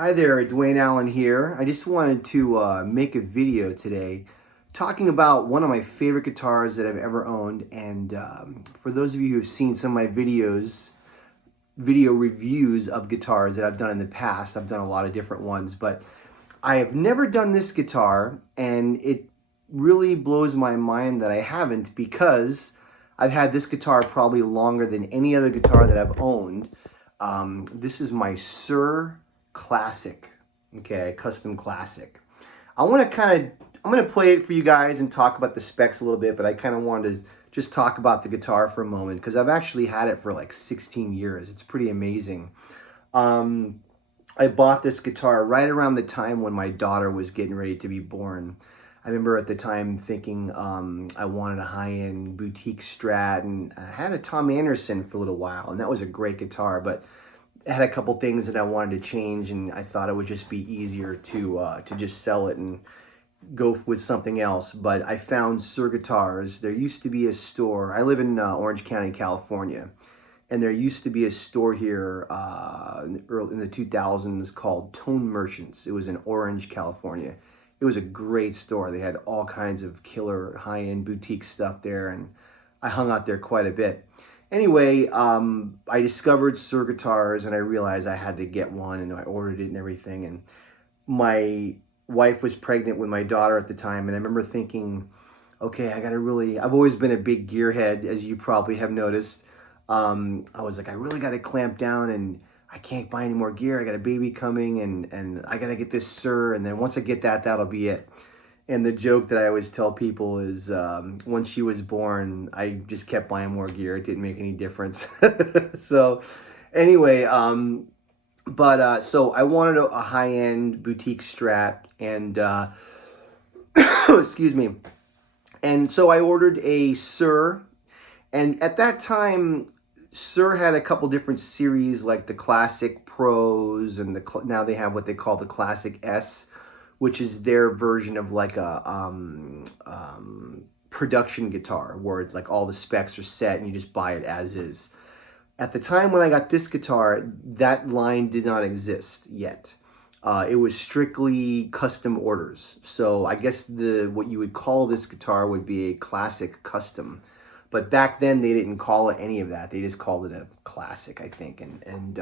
Hi there, Dwayne Allen here. I just wanted to make a video today talking about one of my favorite guitars that I've ever owned. And for those of you who've seen some of my video reviews of guitars that I've done in the past, I've done a lot of different ones, but I have never done this guitar, and it really blows my mind that I haven't, because I've had this guitar probably longer than any other guitar that I've owned. This is my Suhr Classic, okay, custom classic. I'm gonna play it for you guys and talk about the specs a little bit, but I kind of wanted to just talk about the guitar for a moment because I've actually had it for like 16 years. It's pretty amazing. Um, I bought this guitar right around the time when my daughter was getting ready to be born. I remember at the time thinking I wanted a high-end boutique Strat, and I had a Tom Anderson for a little while, and that was a great guitar, but it had a couple things that I wanted to change, and I thought it would just be easier to just sell it and go with something else. But I found Suhr Guitars. There used to be a store. I live in Orange County, California, and there used to be a store here in the 2000s called Tone Merchants. It was in Orange, California. It was a great store. They had all kinds of killer high-end boutique stuff there, and I hung out there quite a bit. Anyway, I discovered Suhr Guitars, and I realized I had to get one, and I ordered it and everything. And my wife was pregnant with my daughter at the time, and I remember thinking, okay, I've always been a big gearhead, as you probably have noticed. I was like, I really got to clamp down, and I can't buy any more gear. I got a baby coming, and I got to get this Suhr, and then once I get that, that'll be it. And the joke that I always tell people is once she was born, I just kept buying more gear. It didn't make any difference. So anyway, so I wanted a high-end boutique Strat, and excuse me. And so I ordered a Suhr, and at that time, Suhr had a couple different series, like the Classic Pros, and now they have what they call the Classic S, which is their version of like a production guitar, where it's like all the specs are set and you just buy it as is. At the time when I got this guitar, that line did not exist yet. It was strictly custom orders. So I guess what you would call this guitar would be a classic custom. But back then they didn't call it any of that. They just called it a classic, I think. And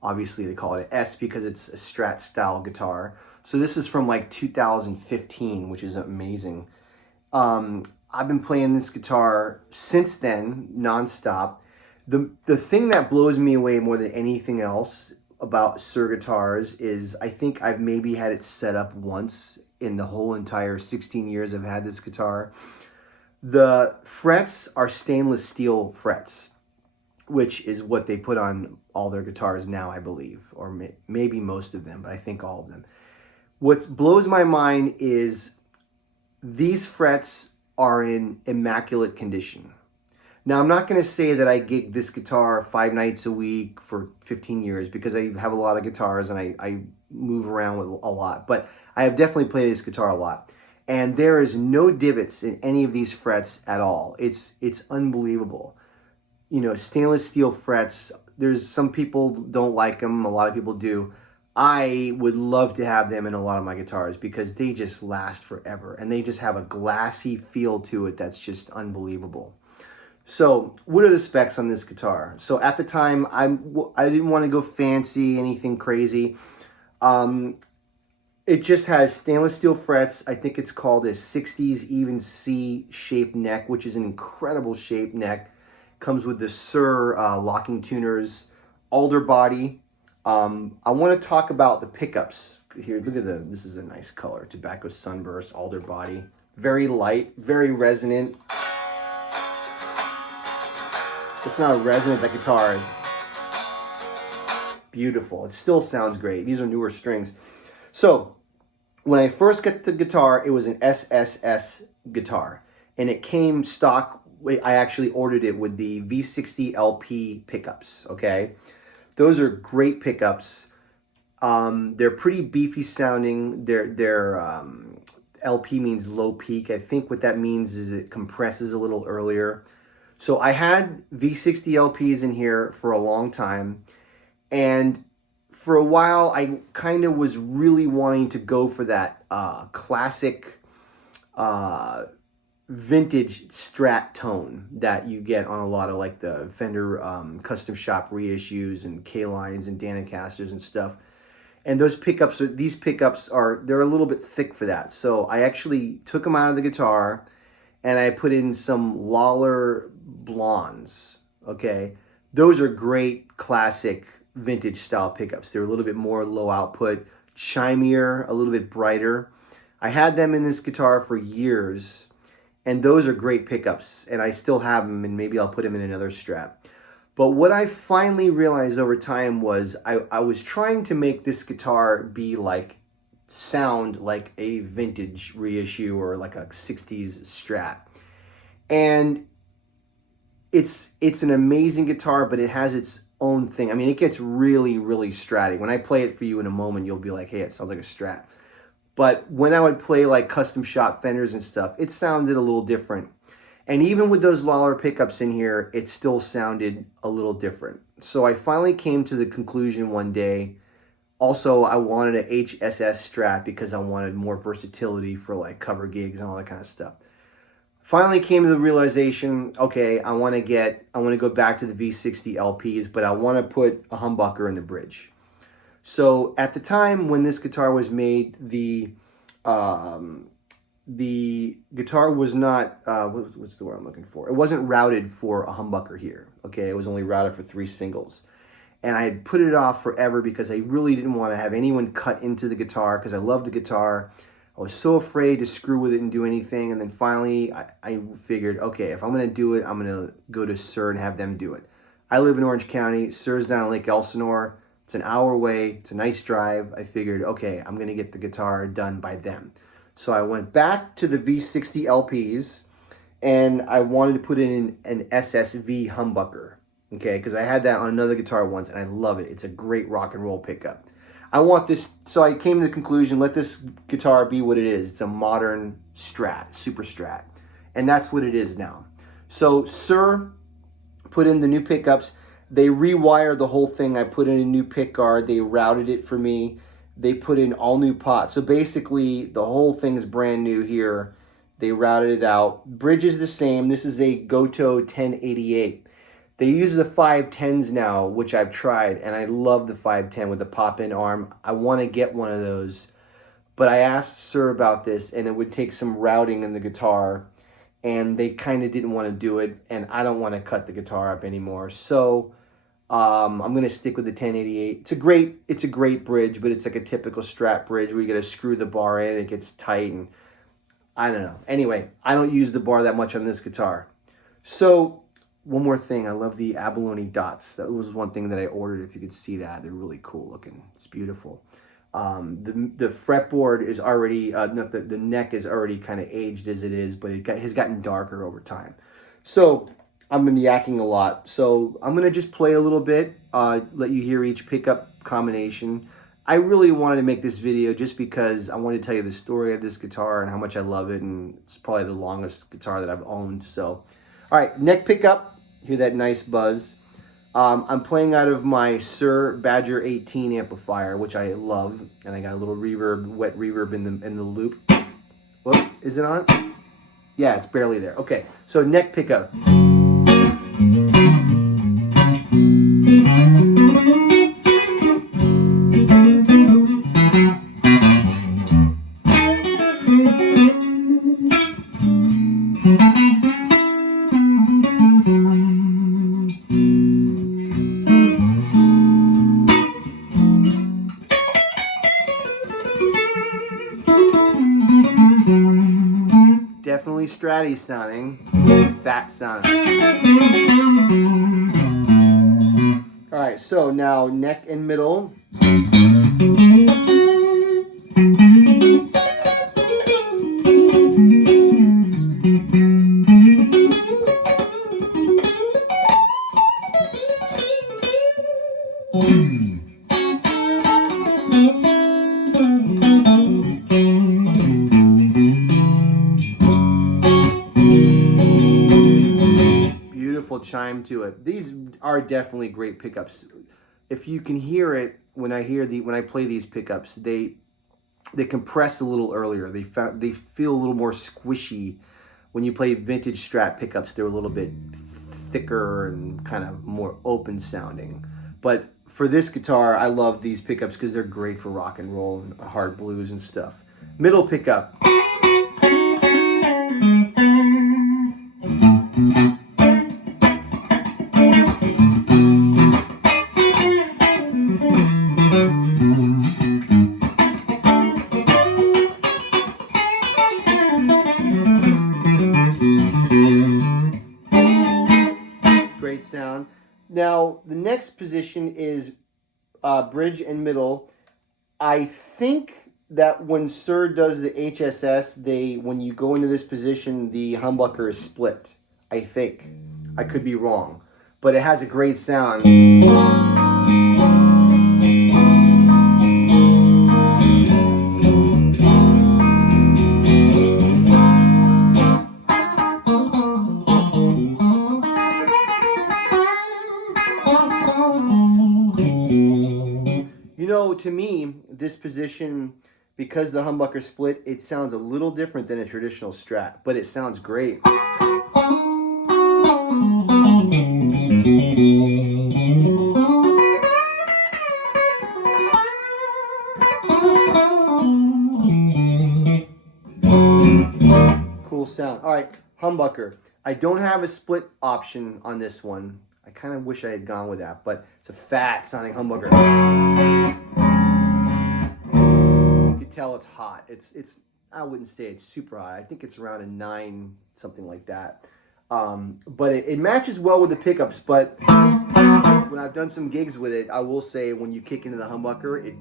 obviously they call it an S because it's a Strat style guitar. So this is from like 2015, which is amazing. I've been playing this guitar since then, nonstop. The thing that blows me away more than anything else about Suhr Guitars is I think I've maybe had it set up once in the whole entire 16 years I've had this guitar. The frets are stainless steel frets, which is what they put on all their guitars now, I believe, or maybe most of them, but I think all of them. What blows my mind is these frets are in immaculate condition. Now, I'm not going to say that I gig this guitar 5 nights a week for 15 years, because I have a lot of guitars and I move around with a lot, but I have definitely played this guitar a lot. And there is no divots in any of these frets at all. It's unbelievable. You know, stainless steel frets, there's some people don't like them, a lot of people do. I would love to have them in a lot of my guitars because they just last forever, and they just have a glassy feel to it that's just unbelievable. So what are the specs on this guitar? So at the time, I didn't want to go fancy, anything crazy. It just has stainless steel frets. I think it's called a 60s even C shaped neck, which is an incredible shaped neck. Comes with the Suhr locking tuners, alder body. I want to talk about the pickups. Here, look at this is a nice color. Tobacco Sunburst, alder body. Very light, very resonant. It's not resonant, that guitar is beautiful. It still sounds great. These are newer strings. So when I first got the guitar, it was an SSS guitar, and it came stock. I actually ordered it with the V60 LP pickups, okay? Those are great pickups. They're pretty beefy sounding. Their LP means low peak. I think what that means is it compresses a little earlier. So I had V60 LPs in here for a long time, and for a while, I kind of was really wanting to go for that classic uh, vintage Strat tone that you get on a lot of like the Fender custom shop reissues and K-lines and Danacasters and stuff. And those pickups, these pickups they're a little bit thick for that. So I actually took them out of the guitar and I put in some Lawler Blondes, okay? Those are great classic vintage style pickups. They're a little bit more low output, chimier, a little bit brighter. I had them in this guitar for years, and those are great pickups, and I still have them, and maybe I'll put them in another Strat. But what I finally realized over time was I was trying to make this guitar sound like a vintage reissue or like a 60s Strat. And it's an amazing guitar, but it has its own thing. I mean, it gets really, really Stratty. When I play it for you in a moment, you'll be like, hey, it sounds like a Strat. But when I would play like custom shop Fenders and stuff, it sounded a little different. And even with those Lawler pickups in here, it still sounded a little different. So I finally came to the conclusion one day. Also, I wanted a HSS Strat because I wanted more versatility for like cover gigs and all that kind of stuff. Finally came to the realization, okay, I want to go back to the V60 LPs, but I want to put a humbucker in the bridge. So at the time when this guitar was made, the guitar was not, what's the word I'm looking for? It wasn't routed for a humbucker here, okay? It was only routed for 3 singles. And I had put it off forever because I really didn't want to have anyone cut into the guitar because I love the guitar. I was so afraid to screw with it and do anything. And then finally, I figured, okay, if I'm going to do it, I'm going to go to Suhr and have them do it. I live in Orange County. Suhr's down in Lake Elsinore. It's an hour away. It's a nice drive. I figured, okay, I'm going to get the guitar done by them. So I went back to the V60 LPs, and I wanted to put in an SSV humbucker, okay? Because I had that on another guitar once, and I love it. It's a great rock and roll pickup. I want this, so I came to the conclusion, let this guitar be what it is. It's a modern Strat, super Strat. And that's what it is now. So Suhr put in the new pickups. They rewired the whole thing. I put in a new pick guard. They routed it for me. They put in all new pots. So basically, the whole thing is brand new here. They routed it out. Bridge is the same. This is a Goto 1088. They use the 510s now, which I've tried, and I love the 510 with the pop-in arm. I want to get one of those. But I asked Suhr about this, and it would take some routing in the guitar, and they kind of didn't want to do it, and I don't want to cut the guitar up anymore. So I'm going to stick with the 1088. It's a great bridge, but it's like a typical Strat bridge where you got to screw the bar in, it gets tight, and I don't know. Anyway, I don't use the bar that much on this guitar. So one more thing, I love the abalone dots. That was one thing that I ordered, if you could see that. They're really cool looking. It's beautiful. The fretboard is already, the neck is already kind of aged as it is, but it has gotten darker over time. So I'm going to be yakking a lot. So I'm going to just play a little bit, let you hear each pickup combination. I really wanted to make this video just because I wanted to tell you the story of this guitar and how much I love it, and it's probably the longest guitar that I've owned. So, all right, neck pickup, hear that nice buzz. I'm playing out of my Suhr Badger 18 amplifier, which I love, and I got a little reverb, wet reverb in the loop. Whoop, is it on? Yeah, it's barely there. Okay, so neck pickup. Definitely Stratty sounding, fat sounding. All right, so now neck and middle. Beautiful chime to it. These are definitely great pickups. If you can hear it, when I play these pickups, they compress a little earlier. They feel a little more squishy. When you play vintage Strat pickups, they're a little bit thicker and kind of more open sounding. But for this guitar, I love these pickups because they're great for rock and roll and hard blues and stuff. Middle pickup. Great sound. Now, the next position is bridge and middle. I think that when Suhr does the HSS, when you go into this position, the humbucker is split. I think. I could be wrong. But it has a great sound. You know, to me, this position, because the humbucker split, it sounds a little different than a traditional Strat, but it sounds great. Cool sound. All right, humbucker. I don't have a split option on this one. I kind of wish I had gone with that, but it's a fat sounding humbucker. You can tell it's hot. It's I wouldn't say it's super hot. I think it's around a 9, something like that. But it matches well with the pickups. But when I've done some gigs with it, I will say when you kick into the humbucker,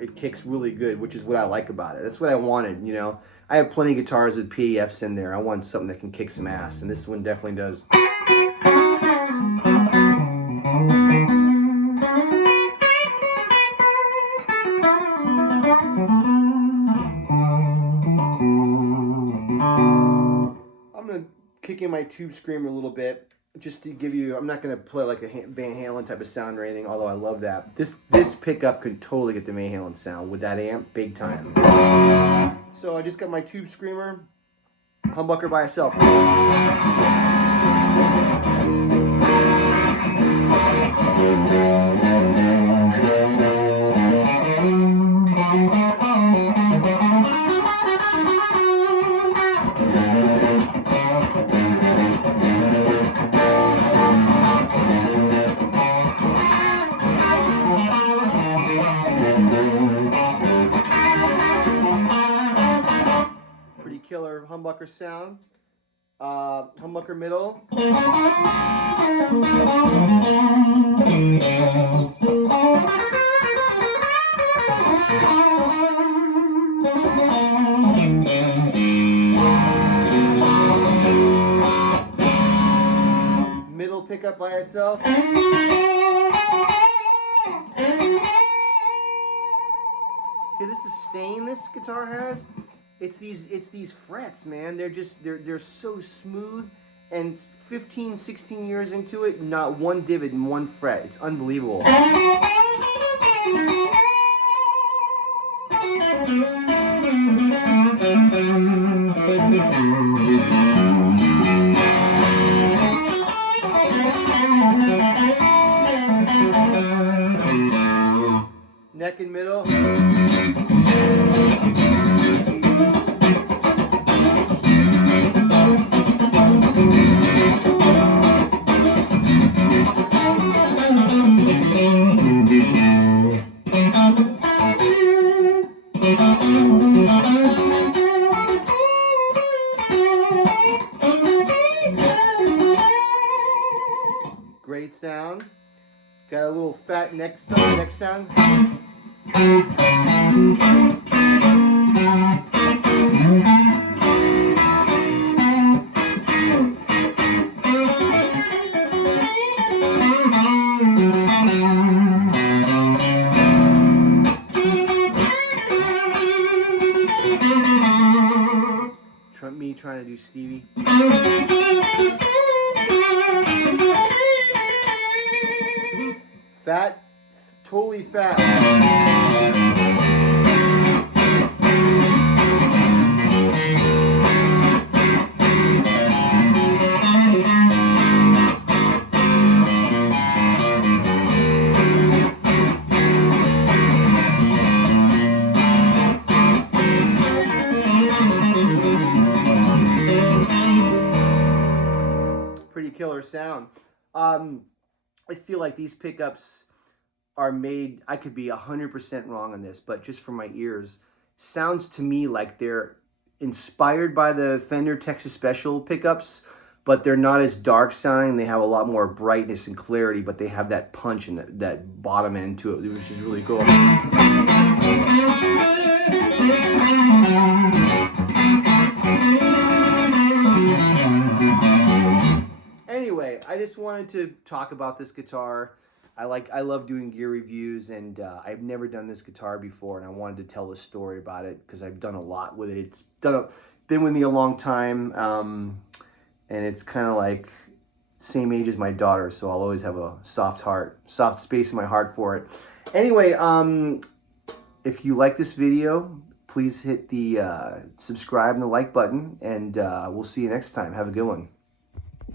it kicks really good, which is what I like about it. That's what I wanted, you know. I have plenty of guitars with PEFs in there. I want something that can kick some ass, and this one definitely does. I'm going to kick in my tube screamer a little bit, just to give you, I'm not going to play like a Van Halen type of sound or anything, although I love that. This pickup could totally get the Van Halen sound with that amp, big time. So I just got my tube screamer, humbucker by itself. Killer humbucker sound. Humbucker middle. Middle pickup by itself. Okay, this sustain this guitar has. It's these frets, man. They're so smooth, and 15, 16 years into it, not one divot and one fret. It's unbelievable. Neck and middle. Great sound. Got a little fat neck sound. Me trying to do Stevie. Fat totally fat. Pretty killer sound. I feel like these pickups are made, I could be 100% wrong on this, but just from my ears, sounds to me like they're inspired by the Fender Texas Special pickups, but they're not as dark sounding. They have a lot more brightness and clarity, but they have that punch and that bottom end to it, which is really cool. Anyway, I just wanted to talk about this guitar. I love doing gear reviews, and I've never done this guitar before, and I wanted to tell a story about it because I've done a lot with it. It's been with me a long time, and it's kind of like same age as my daughter, so I'll always have a soft space in my heart for it. Anyway, if you like this video, please hit the subscribe and the like button, and we'll see you next time. Have a good one.